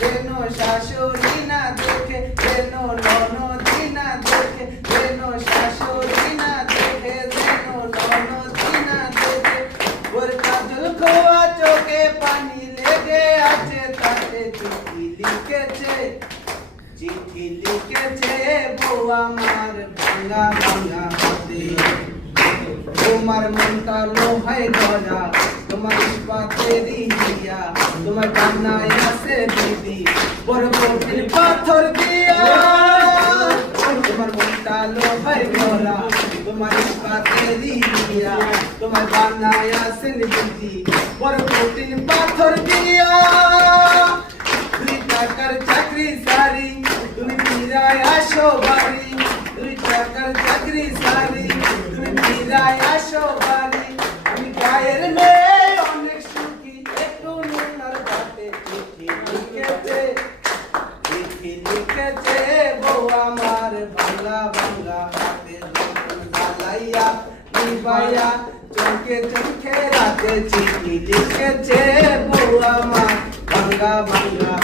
যেন শাশুড়ি না দেখে, যেন ননদি না দেখে, যেন শাশুড়ি না দেখে, যেন ননদি না দেখে। ওর কাজল খোয়া চোখে পানি লেগে আছে, তাতে চিঠি লিখেছে, চিঠি লিখেছে বউ আমার ভাঙা ভাঙা হাতে। তোমার মনটা লোহায় গড়া, তোমার ইস্পাতেরই হিয়া, তোমার কান্নায় আসে দিদি বড় কঠিন পাথর দিয়া। তোমার মনটা লোহায় গড়া, তোমার ইস্পাতেরই হিয়া, তোমার কান্নায় আসে দিদি বড় কঠিন পাথর দিয়া। 2 টাকার চাকরি সারি তুমি ফিরায় আসো বাড়ি, 2 টাকার চাকরি সারি তুমি ফিরায় আসো বাড়ি। আমি গায়ের মেয়ে অনেক সুখী, একটু নুনার ভাতে চিঠি লিখেছে, চিঠি লিখেছে বউ আমার ভাঙা ভাঙা হাতে। জ্বালাইয়া নিবাইয়া চোখে চোখে রাতে চিঠি লিখেছে বউ আমার ভাঙা ভাঙা।